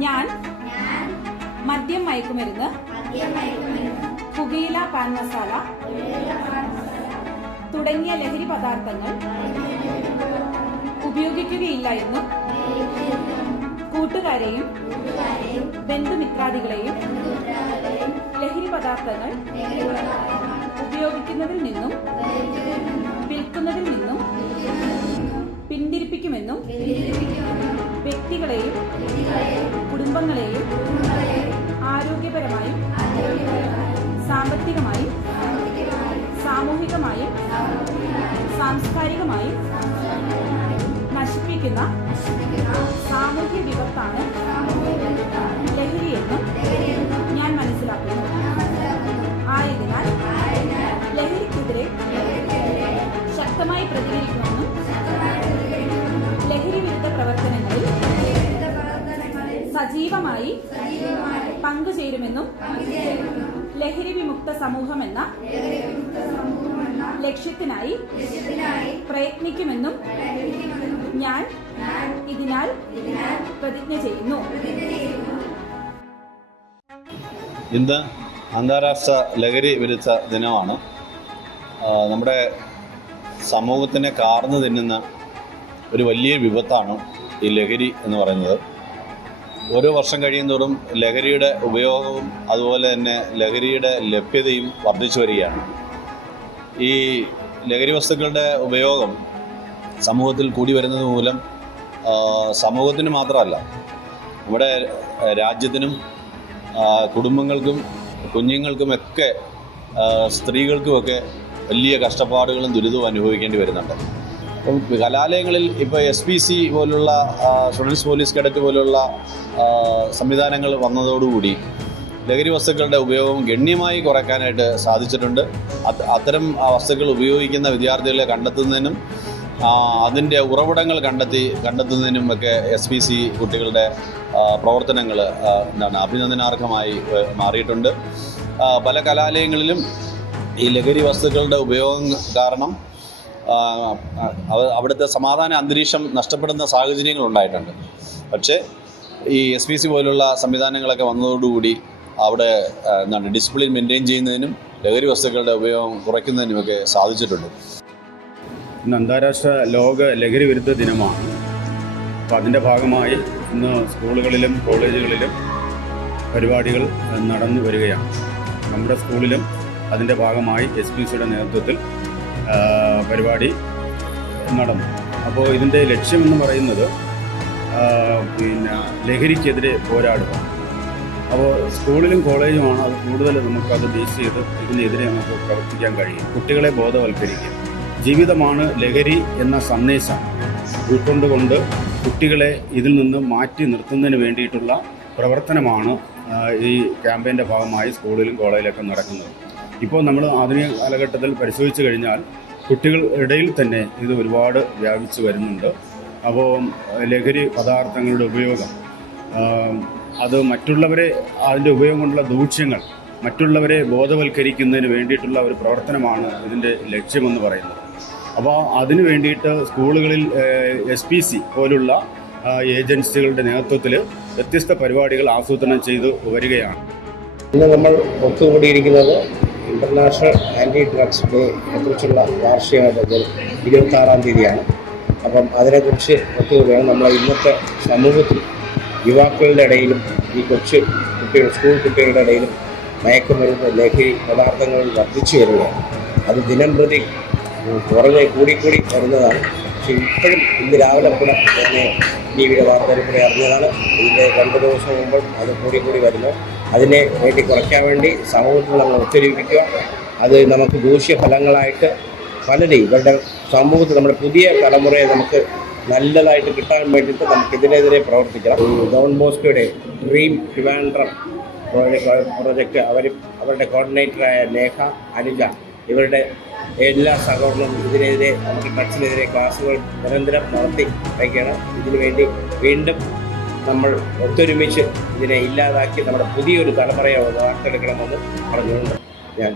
ഞാൻ മദ്യം, മയക്കുമരുന്ന്, പുകയില, പാൻ മസാല തുടങ്ങിയ ലഹരി പദാർത്ഥങ്ങൾ ഉപയോഗിക്കുകയില്ല എന്നും കൂട്ടുകാരെയും ബന്ധുമിത്രാദികളെയും ലഹരി പദാർത്ഥങ്ങൾ ഉപയോഗിക്കുന്നതിൽ നിന്നും വിൽക്കുന്നതിൽ നിന്നും പിന്തിരിപ്പിക്കുമെന്നും വ്യക്തികളെയും കുടുംബങ്ങളെയും ആരോഗ്യപരമായും സാമ്പത്തികമായും സാമൂഹികമായും സാംസ്കാരികമായും നശിപ്പിക്കുന്ന സാമൂഹ്യ വിപത്താണ് ലഹരിയെന്നും ഞാൻ മനസ്സിലാക്കുന്നു. ആയതിനാൽ ലഹരിക്കെതിരെ ശക്തമായി പ്രതികരിക്കുമെന്നും ലഹരി വിരുദ്ധ പ്രവർത്തനങ്ങളിൽ സജീവമായി പങ്കുചേരുമെന്നും ലഹരി വിമുക്ത സമൂഹമെന്ന ലക്ഷ്യത്തിനായി പ്രയത്നിക്കുമെന്നും ഞാൻ ഇതിനാൽ പ്രതിജ്ഞ ചെയ്യുന്നു. ഇന്ന് അന്താരാഷ്ട്ര ലഹരി വിരുദ്ധ ദിനമാണ്. നമ്മുടെ സമൂഹത്തിനെ കാർന്നു തിന്നുന്ന ഒരു വലിയ വിപത്താണ് ഈ ലഹരി എന്ന് പറയുന്നത്. ഓരോ വർഷം കഴിയുന്തോറും ലഹരിയുടെ ഉപയോഗവും അതുപോലെ തന്നെ ലഹരിയുടെ ലഭ്യതയും വർദ്ധിച്ചു വരികയാണ്. ഈ ലഹരി വസ്തുക്കളുടെ ഉപയോഗം സമൂഹത്തിൽ കൂടി വരുന്നത് മൂലം സമൂഹത്തിന് മാത്രമല്ല, നമ്മുടെ രാജ്യത്തിനും കുടുംബങ്ങൾക്കും കുഞ്ഞുങ്ങൾക്കുമൊക്കെ സ്ത്രീകൾക്കുമൊക്കെ വലിയ കഷ്ടപ്പാടുകളും ദുരിതവും അനുഭവിക്കേണ്ടി വരുന്നുണ്ട്. അപ്പം കലാലയങ്ങളിൽ ഇപ്പോൾ SPC പോലുള്ള സ്റ്റുഡൻസ് പോലീസ് കേഡറ്റ് പോലുള്ള സംവിധാനങ്ങൾ വന്നതോടുകൂടി ലഹരി വസ്തുക്കളുടെ ഉപയോഗം ഗണ്യമായി കുറയ്ക്കാനായിട്ട് സാധിച്ചിട്ടുണ്ട്. അത്തരം വസ്തുക്കൾ ഉപയോഗിക്കുന്ന വിദ്യാർത്ഥികളെ കണ്ടെത്തുന്നതിനും അതിൻ്റെ ഉറവിടങ്ങൾ കണ്ടെത്തുന്നതിനും ഒക്കെ SPC കുട്ടികളുടെ പ്രവർത്തനങ്ങൾ അഭിനന്ദനാർഹമായി മാറിയിട്ടുണ്ട്. പല കലാലയങ്ങളിലും ഈ ലഹരി വസ്തുക്കളുടെ ഉപയോഗം കാരണം അവിടുത്തെ സമാധാന അന്തരീക്ഷം നഷ്ടപ്പെടുന്ന സാഹചര്യങ്ങളുണ്ടായിട്ടുണ്ട്. പക്ഷേ ഈ SPC പോലുള്ള സംവിധാനങ്ങളൊക്കെ വന്നതോടുകൂടി അവിടെ ഡിസിപ്ലിൻ മെയിൻറ്റെയിൻ ചെയ്യുന്നതിനും ലഹരി വസ്തുക്കളുടെ ഉപയോഗം കുറയ്ക്കുന്നതിനുമൊക്കെ സാധിച്ചിട്ടുണ്ട്. ഇന്ന് അന്താരാഷ്ട്ര ലോക ലഹരി വിരുദ്ധ ദിനമാണ്. അപ്പോൾ അതിൻ്റെ ഭാഗമായി ഇന്ന് സ്കൂളുകളിലും കോളേജുകളിലും പരിപാടികൾ നടന്നു വരികയാണ്. നമ്മുടെ സ്കൂളിലും അതിൻ്റെ ഭാഗമായി SPCയുടെ നേതൃത്വത്തിൽ പരിപാടി നടന്നു. അപ്പോൾ ഇതിൻ്റെ ലക്ഷ്യമെന്ന് പറയുന്നത് ലഹരിക്കെതിരെ പോരാടുക. അപ്പോൾ സ്കൂളിലും കോളേജുമാണ് അത് കൂടുതൽ നമുക്കത് ബേസ് ചെയ്ത് ഇതിനെതിരെ നമുക്ക് പ്രവർത്തിക്കാൻ കഴിയും. കുട്ടികളെ ബോധവൽക്കരിക്കുക. ജീവിതമാണ് ലഹരി എന്ന സന്ദേശം ഉൾക്കൊണ്ടുകൊണ്ട് കുട്ടികളെ ഇതിൽ നിന്ന് മാറ്റി നിർത്തുന്നതിന് വേണ്ടിയിട്ടുള്ള പ്രവർത്തനമാണ് ഈ ക്യാമ്പയിൻ്റെ ഭാഗമായി സ്കൂളിലും കോളേജിലൊക്കെ നടക്കുന്നത്. ഇപ്പോൾ നമ്മൾ ആധുനിക കാലഘട്ടത്തിൽ പരിശോധിച്ച് കഴിഞ്ഞാൽ കുട്ടികളുടെ ഇടയിൽ തന്നെ ഇത് ഒരുപാട് വ്യാപിച്ചു വരുന്നുണ്ട്. അപ്പോൾ ലഹരി പദാർത്ഥങ്ങളുടെ ഉപയോഗം അത് മറ്റുള്ളവരെ അതിൻ്റെ ഉപയോഗം കൊണ്ടുള്ള ദൂഷ്യങ്ങൾ മറ്റുള്ളവരെ ബോധവൽക്കരിക്കുന്നതിന് വേണ്ടിയിട്ടുള്ള ഒരു പ്രവർത്തനമാണ് ഇതിൻ്റെ ലക്ഷ്യമെന്ന് പറയുന്നത്. അപ്പോൾ അതിനു വേണ്ടിയിട്ട് സ്കൂളുകളിൽ SPC പോലുള്ള ഏജൻസികളുടെ നേതൃത്വത്തിൽ വ്യത്യസ്ത പരിപാടികൾ ആസൂത്രണം ചെയ്തു വരികയാണ്. ഇന്ന് നമ്മൾ ഒത്തുകൂടിയിരിക്കുന്നത് ഇൻ്റർനാഷണൽ ആൻറ്റി ഡ്രഗ്സ് ഡേയെ കുറിച്ചുള്ള വാർഷികമായിട്ട് 26-ാം തീയതിയാണ്. അപ്പം അതിനെക്കുറിച്ച് ഒത്തുകൂടിയാണ്. നമ്മൾ ഇന്നത്തെ സമൂഹത്തിൽ യുവാക്കളുടെ ഇടയിലും ഈ സ്കൂൾ കുട്ടികളുടെ ഇടയിലും മയക്കുമരുന്ന് ലഹരി പദാർത്ഥങ്ങൾ വർദ്ധിച്ചു വരികയാണ്. അത് ദിനം പ്രതി കൂടിക്കൂടി വരുന്നതാണ്. പക്ഷേ ഇപ്പോഴും ഇന്ന് രാവിലെ കൂടെ തന്നെ ടിവിയുടെ വാർത്തയിൽ കൂടെ അറിഞ്ഞതാണ്. ഇതിൻ്റെ 2 ദിവസം മുമ്പ് അത് കൂടിക്കൂടി വരുന്നു. അതിനെ വേണ്ടി കുറയ്ക്കാൻ വേണ്ടി സമൂഹത്തിൽ നമ്മൾ ഒത്തൊരുമിക്കുക. അത് നമുക്ക് ദൂഷ്യഫലങ്ങളായിട്ട് പലരെയും ഇവരുടെ സമൂഹത്തിൽ നമ്മുടെ പുതിയ തലമുറയെ നമുക്ക് നല്ലതായിട്ട് കിട്ടാൻ വേണ്ടിയിട്ട് നമുക്ക് ഇതിനെതിരെ പ്രവർത്തിക്കണം. ഡോൺ ബോസ്കോയുടെ ഡ്രീം ട്രിവാൻഡ്രം പ്രോജക്റ്റ് അവരുടെ കോർഡിനേറ്ററായ ലേഖ, അനുജ ഇവരുടെ എല്ലാ സഹകരണവും ഇതിനെതിരെ നമുക്ക് ഡ്രഗ്സിനെതിരെ ക്ലാസ്സുകൾ നിരന്തരം നടത്തി വയ്ക്കണം. ഇതിനു വേണ്ടി വീണ്ടും നമ്മൾ ഒത്തൊരുമിച്ച് ഇതിനെ ഇല്ലാതാക്കി നമ്മുടെ പുതിയൊരു തലമുറയെ വാർത്തെടുക്കണമെന്ന് പറഞ്ഞുകൊണ്ട് ഞാൻ